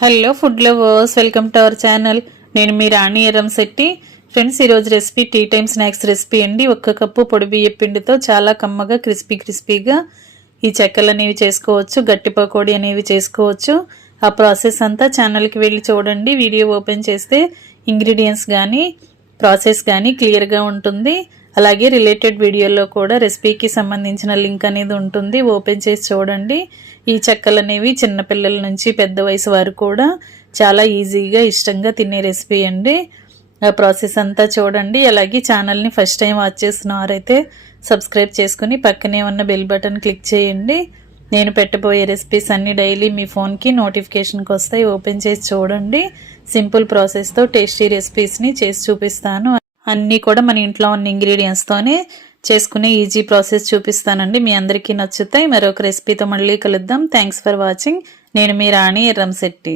Hello food lovers, welcome to our channel. నేను మీ Rani Erramsetti. Friends, ఈరోజు recipe tea time snacks recipe అండి. 1 cup పొడి బియ్య పిండితో చాలా కమ్మగా క్రిస్పీగా ఈ చెక్కలు అనేవి చేసుకోవచ్చు, గట్టి పకోడీ అనేవి చేసుకోవచ్చు. ఆ ప్రాసెస్ అంతా ఛానల్కి వెళ్ళి చూడండి. వీడియో ఓపెన్ చేస్తే ఇంగ్రీడియంట్స్ కానీ ప్రాసెస్ కానీ క్లియర్గా ఉంటుంది. అలాగే రిలేటెడ్ వీడియోలో కూడా రెసిపీకి సంబంధించిన లింక్ అనేది ఉంటుంది, ఓపెన్ చేసి చూడండి. ఈ చెక్కలు అనేవి చిన్నపిల్లల నుంచి పెద్ద వయసు వారు కూడా చాలా ఈజీగా ఇష్టంగా తినే రెసిపీ అండి. ఆ ప్రాసెస్ అంతా చూడండి. అలాగే ఛానల్ని ఫస్ట్ టైం వాచ్ చేస్తున్నవారైతే సబ్స్క్రైబ్ చేసుకుని పక్కనే ఉన్న బెల్ బటన్ క్లిక్ చేయండి. నేను పెట్టబోయే రెసిపీస్ అన్ని డైలీ మీ ఫోన్కి నోటిఫికేషన్కి వస్తాయి, ఓపెన్ చేసి చూడండి. సింపుల్ ప్రాసెస్తో టేస్టీ రెసిపీస్ని చేసి చూపిస్తాను. అన్నీ కూడా మన ఇంట్లో ఉన్న ఇంగ్రీడియంట్స్తోనే చేసుకునే ఈజీ ప్రాసెస్ చూపిస్తానండి. మీ అందరికీ నచ్చుతాయి. మరొక రెసిపీతో మళ్ళీ కలుద్దాం. Thanks for watching. నేను మీ రాణి ఎర్రంశెట్టి.